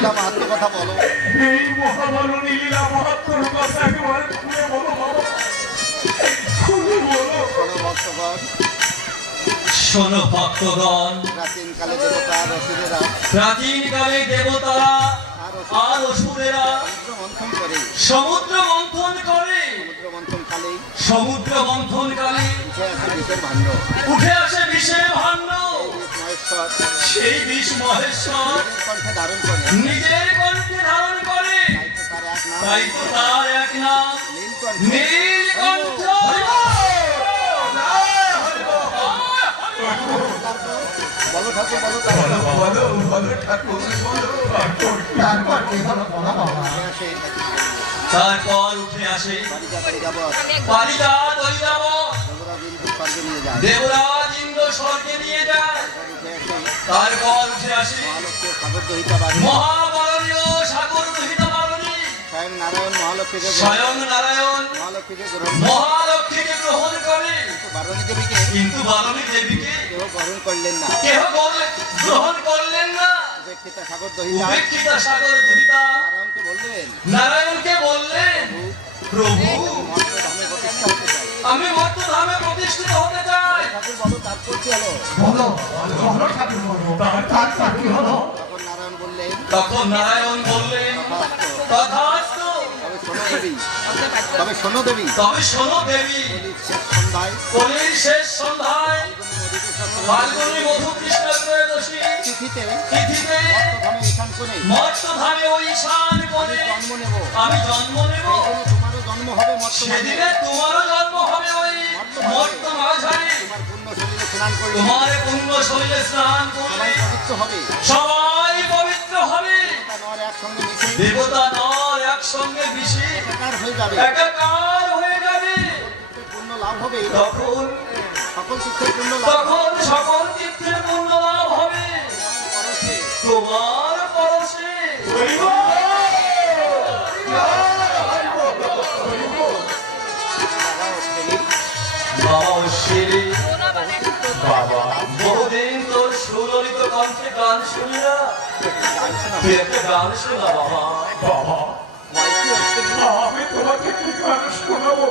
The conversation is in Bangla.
লীলা মাহাত্ম্য কথা বলো। এই মহামাননী লীলা মাহাত্ম্যর কথা একবার খুলে বলো বাবা, খুলে বলো। শোনো ভক্তগণ, শোনো ভক্তগণ, প্রাচীনকালে দেবতা আর অসুরেরা প্রাচীনকালে দেবতারা আর অসুরেরা সমুদ্র মন্থন করে সমুদ্র মন্থন করে সমুদ্র মন্থন কালে সমুদ্র মন্থন কালে উঠে আসে বিষের ভাণ্ড। উঠে আসে বিষের ভাণ্ড। মহেশ্বর সেই বিষ মহেশ্বর কণ্ঠে ধারণ করে, নিজের কণ্ঠে ধারণ করে। তাই তো তার এক নাম তাই তো তার এক নাম নীলকণ্ঠ। নীলকণ্ঠ। বলো ঠাকুর, বলো বলো বলো বলো ঠাকুর, বলো ঠাকুর। তারপর কি হলো বলো বাবা। আসে তারপর উঠে আসে পারিজাত ওই যাব, পারিজাত হয়ে যাব। দেবরাজ ইন্দ্র স্বর্গে নিয়ে যায়। দেবরাজ ইন্দ্র স্বর্গে নিয়ে যায়। তারপর উঠে আসে মহালক্ষ্মী সাগর দহিতা বাড়ি। মহাবরণীয় সাগর দহিতা বারণী স্বয়ং নারায়ণ মহালক্ষ্মীকে স্বয়ং নারায়ণ মহালক্ষ্মীকে গ্রহণ মহালক্ষ্মীকে গ্রহণ করে, বারণী দেবীকে কিন্তু বারণী দেবীকে কেউ গ্রহণ করলেন না। কেহ গ্রহণ করলেন না। উপেক্ষিতা সাগর দহিতা উপেক্ষিতা সাগর দহিতা নারায়ণকে বললেন, নারায়ণকে বললেন, প্রভু মর্তধামে প্রতিষ্ঠা হতে চাই। আমি মর্তধামে প্রতিষ্ঠিত হতে চাই। ঠাকুর বলো তারপর কি হলো? বলো বলো ঠাকুর বলো। তারপর কি হলো? তখন নারায়ণ বললেন, তখন নারায়ণ বললেন, তথাস্তু। তবে শোনো দেবী, তবে শোনো দেবী, শেষ সন্ধ্যায় কলির শেষ সন্ধ্যায় ফাল্গুনী মধু কৃষ্ণ ত্রয়োদশী তিথিতে তিথিতে মর্তধামে ঈশান কোণে মর্তধামে ওই ঈশান কোণে জন্ম নেব। আমি জন্ম নেব। তোমারও জন্ম হবে মর্তধামে। সেদিনে তোমারও জন্ম হবে ওই মর্ত মাঝারে। তোমার পূর্ণ শরীরে স্নান করলে তোমার পুণ্য শরীরে স্নান করলে সবাই পবিত্র হবে। সবাই পবিত্র হবে। তা নর একসঙ্গে মিশে দেবতা নর একসঙ্গে মিশে একাকার হয়ে যাবে। একাকার হয়ে যাবে। পূর্ণ লাভ হবে। তখন সকল তীর্থের পূর্ণ লাভ তখন সকল তীর্থের পুণ্য লাভ হবে পরশে। তোমার পরশে। বাবা অশ্বিনী, বাবা বহুদিন তোর সুললিত কণ্ঠে গান শুনিয়া, তুই একটা গান শোনা বাবা। বাবা মাইকে অশ্বিনী, আমি তোমাকে কি গান শোনাবো?